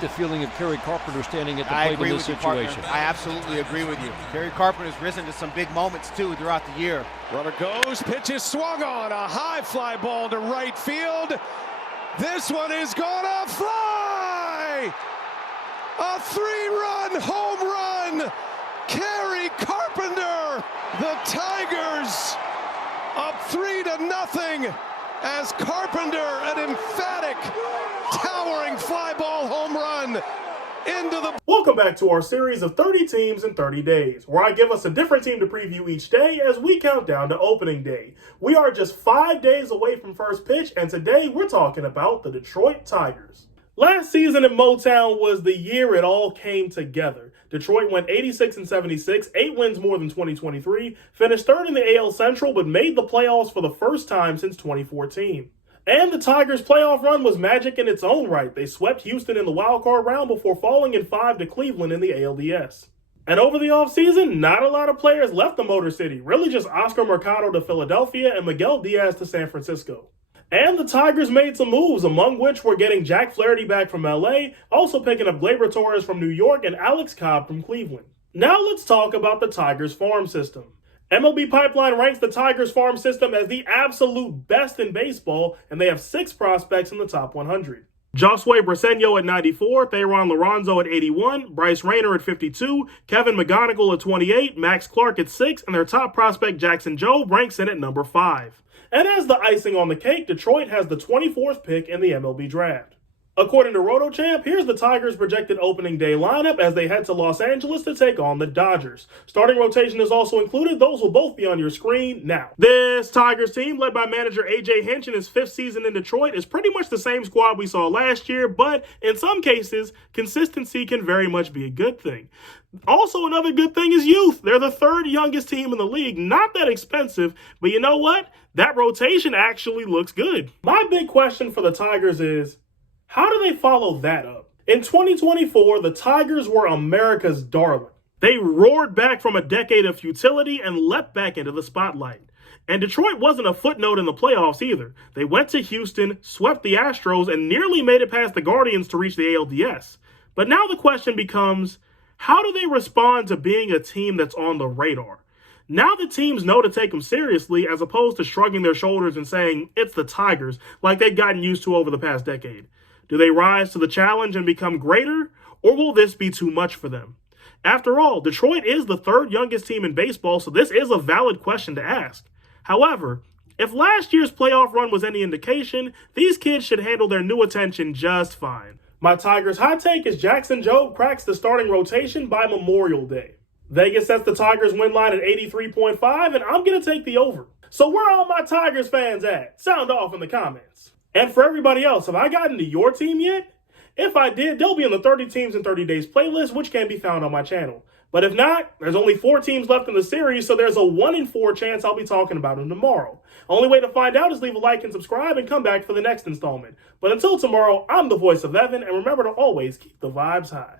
The feeling of Kerry Carpenter standing at the plate in this situation. I absolutely agree with you. Kerry Carpenter's risen to some big moments, too, throughout the year. Runner goes, pitch is swung on, a high fly ball to right field. This one is gonna fly! A 3-run home run! Kerry Carpenter! The Tigers up 3-0 as Carpenter, an emphatic, towering fly ball home run into the... Welcome back to our series of 30 teams in 30 days, where I give us a different team to preview each day as we count down to opening day. We are just 5 days away from first pitch, and today we're talking about the Detroit Tigers. Last season in Motown was the year it all came together. Detroit went 86-76, 8 wins more than 2023, finished third in the AL Central, but made the playoffs for the first time since 2014. And the Tigers' playoff run was magic in its own right. They swept Houston in the wildcard round before falling in 5 to Cleveland in the ALDS. And over the offseason, not a lot of players left the Motor City, really just Oscar Mercado to Philadelphia and Miguel Diaz to San Francisco. And the Tigers made some moves, among which were getting Jack Flaherty back from LA, also picking up Gleyber Torres from New York and Alex Cobb from Cleveland. Now let's talk about the Tigers farm system. MLB Pipeline ranks the Tigers farm system as the absolute best in baseball, and they have 6 prospects in the top 100. Josue Briseño at 94, Thayron Lorenzo at 81, Bryce Rayner at 52, Kevin McGonigal at 28, Max Clark at 6, and their top prospect Jackson Jobe ranks in at number 5. And as the icing on the cake, Detroit has the 24th pick in the MLB draft. According to RotoChamp, here's the Tigers' projected opening day lineup as they head to Los Angeles to take on the Dodgers. Starting rotation is also included. Those will both be on your screen now. This Tigers team, led by manager A.J. Hinch in his 5th season in Detroit, is pretty much the same squad we saw last year, but in some cases, consistency can very much be a good thing. Also, another good thing is youth. They're the 3rd youngest team in the league. Not that expensive, but you know what? That rotation actually looks good. My big question for the Tigers is, how do they follow that up? In 2024, the Tigers were America's darling. They roared back from a decade of futility and leapt back into the spotlight. And Detroit wasn't a footnote in the playoffs either. They went to Houston, swept the Astros, and nearly made it past the Guardians to reach the ALDS. But now the question becomes, how do they respond to being a team that's on the radar? Now the teams know to take them seriously as opposed to shrugging their shoulders and saying, it's the Tigers, like they've gotten used to over the past decade. Do they rise to the challenge and become greater, or will this be too much for them? After all, Detroit is the 3rd youngest team in baseball, so this is a valid question to ask. However, if last year's playoff run was any indication, these kids should handle their new attention just fine. My Tigers hot take is Jackson Jobe cracks the starting rotation by Memorial Day. Vegas sets the Tigers win line at 83.5, and I'm going to take the over. So where are all my Tigers fans at? Sound off in the comments. And for everybody else, have I gotten to your team yet? If I did, they'll be in the 30 Teams in 30 Days playlist, which can be found on my channel. But if not, there's only 4 teams left in the series, so there's a 1 in 4 chance I'll be talking about them tomorrow. Only way to find out is leave a like and subscribe and come back for the next installment. But until tomorrow, I'm the voice of Evan, and remember to always keep the vibes high.